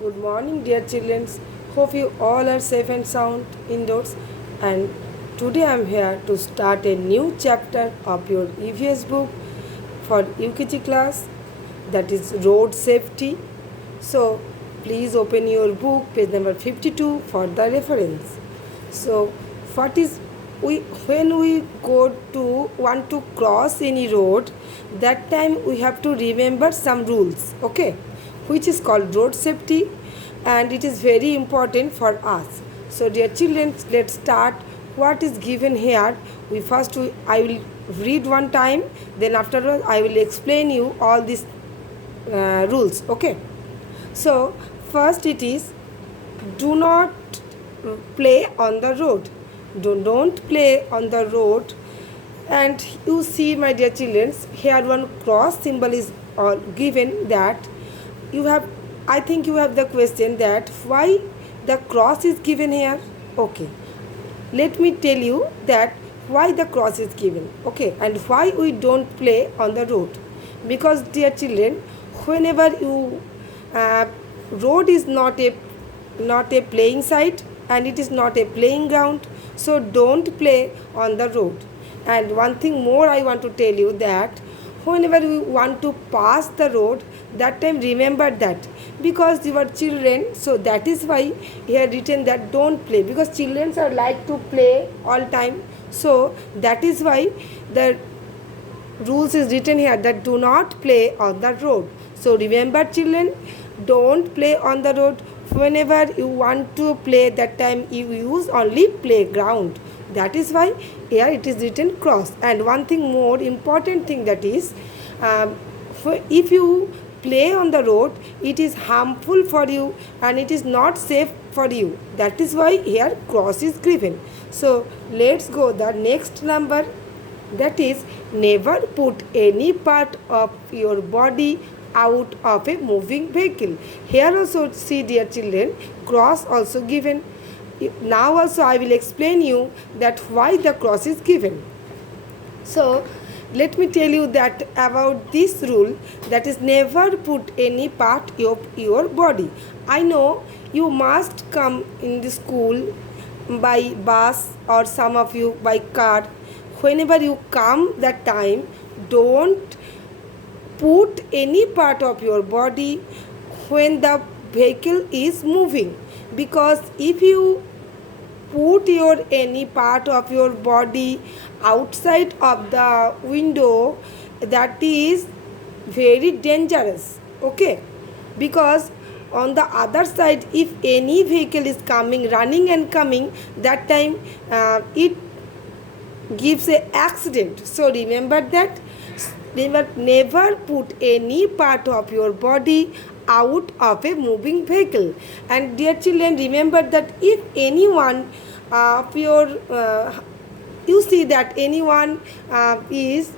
Good morning, dear children. Hope you all are safe and sound indoors. And today I'm here to start a new chapter of your EVS book for UKG class, that is road safety. So please open your book, page number 52 for the reference. So what is we when we go to want to cross any road, that time we have to remember some rules, okay, which is called road safety, and it is very important for us. So dear children, let's start. What is given here, I will read one time, then afterwards I will explain you all these rules, okay. So first it is, do not play on the road. Don't play on the road. And you see, my dear children, here one cross symbol is given, that you have, I think you have the question that why the cross is given here. Okay, let me tell you that why the cross is given, okay, and why we don't play on the road. Because dear children, whenever you road is not a playing site, and it is not a playing ground, so don't play on the road. And one thing more I want to tell you, that whenever you want to pass the road, that time remember that, because you are children, so that is why here written that don't play, because children are like to play all time. So that is why the rules is written here, that do not play on the road. So remember children, don't play on the road. Whenever you want to play, that time you use only playground. That is why here it is written cross. And one thing more important thing, that is, if you play on the road, it is harmful for you and it is not safe for you. That is why here cross is given. So let's go the next number, that is, never put any part of your body out of a moving vehicle. Here also see, dear children, cross also given. Now also I will explain you that why the cross is given. So let me tell you that about this rule, that is, never put any part of your body. I know you must come in the school by bus, or some of you by car. Whenever you come, that time don't put any part of your body when the vehicle is moving, because if you put your any part of your body outside of the window, that is very dangerous, okay. Because on the other side, if any vehicle is coming, running and coming, that time it gives a accident. So remember that, never put any part of your body out of a moving vehicle. And dear children, remember that if anyone of your you see that anyone is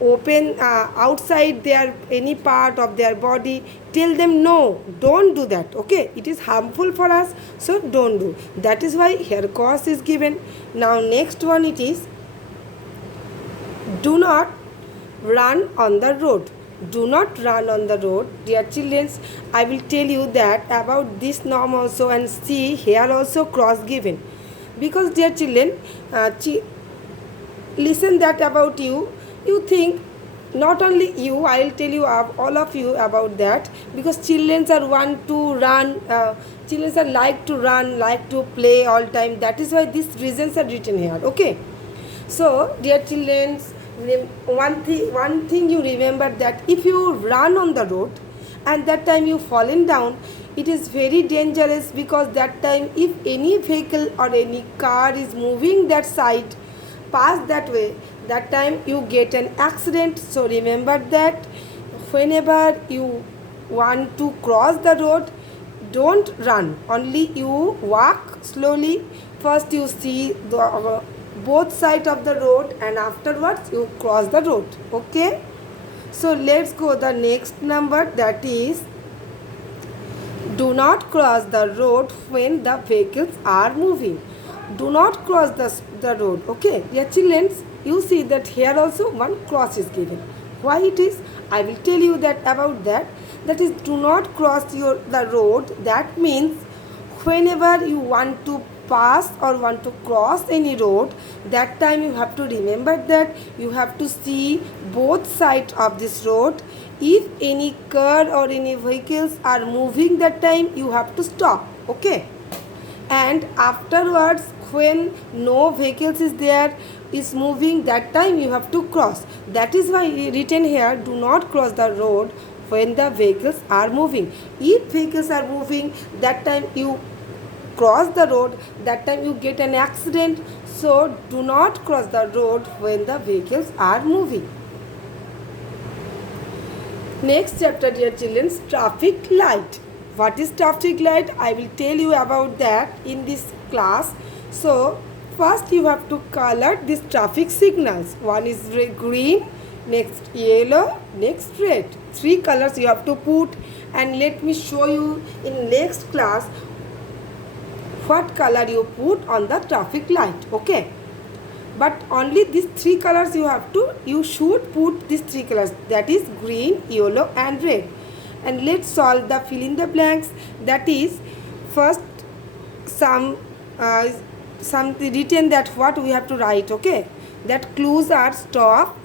open outside their any part of their body, tell them no, don't do that, okay, it is harmful for us, so don't do. That is why here cross is given. Now next one, it is, do not run on the road. Do not run on the road, dear children. I will tell you that about this norm also, and see here also cross given. Because dear children, listen that about you, you think, not only you, I will tell you all of you about that, because children are want to run, children are like to run, like to play all time. That is why these reasons are written here, okay. So dear children, one thing you remember, that if you run on the road and that time you fallen down, it is very dangerous, because that time if any vehicle or any car is moving that side, pass that way, that time you get an accident. So remember that whenever you want to cross the road, don't run, only you walk slowly. First you see the both sides of the road, and afterwards you cross the road, okay. So let's go the next number, that is, do not cross the road when the vehicles are moving. Do not cross the road, okay. Dear children, you see that here also one cross is given. Why it is, I will tell you that about that, that is, do not cross the road. That means whenever you want to pass or want to cross any road, that time you have to remember that you have to see both sides of this road. If any car or any vehicles are moving, that time you have to stop. Okay, and afterwards when no vehicles is there, is moving, that time you have to cross. That is why written here, do not cross the road when the vehicles are moving. If vehicles are moving, that time you cross the road, that time you get an accident. So do not cross the road when the vehicles are moving. Next chapter, dear children, traffic light. What is traffic light? I will tell you about that in this class. So first you have to color these traffic signals. One is green, next yellow, next red. Three colors you have to put, and let me show you in next class what color you put on the traffic light. Okay, but only these three colors you should put these three colors, that is green, yellow and red. And let's solve the fill in the blanks. That is, first some written that what we have to write. Okay, that clues are stop,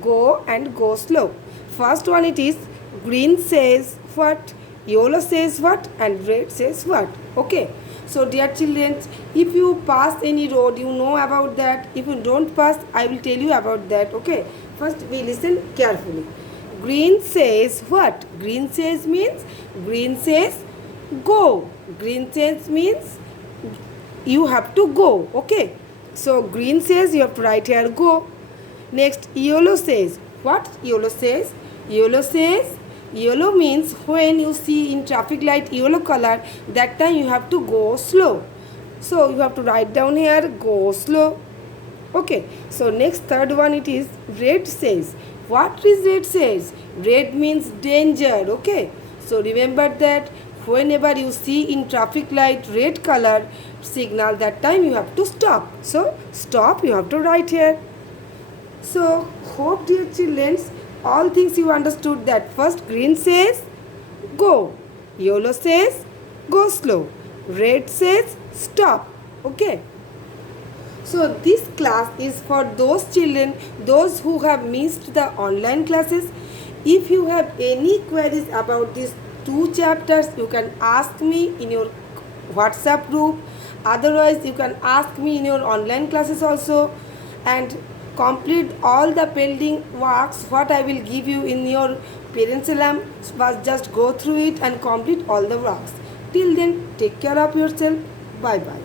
go and go slow. First one, it is green says what, yellow says what and red says what. Okay, so dear children, if you pass any road, you know about that. If you don't pass, I will tell you about that. Okay, first we listen carefully. Green says what? Green says means, green says go. Green says means you have to go. Okay, so green says you have to write here go. Next, yellow says what? Yellow says, yellow means when you see in traffic light yellow color, that time you have to go slow. So you have to write down here go slow. Okay, so next, third one, it is red says. What is red says? Red means danger. Okay, so remember that whenever you see in traffic light red color signal, that time you have to stop. So stop you have to write here. So hope, dear children, all things you understood. That first, green says go, yellow says go slow, red says stop. Okay, so this class is for those children, those who have missed the online classes. If you have any queries about these two chapters, you can ask me in your WhatsApp group. Otherwise, you can ask me in your online classes also, and complete all the pending works what I will give you in your parents alarm. Just go through it and complete all the works. Till then, take care of yourself. Bye bye.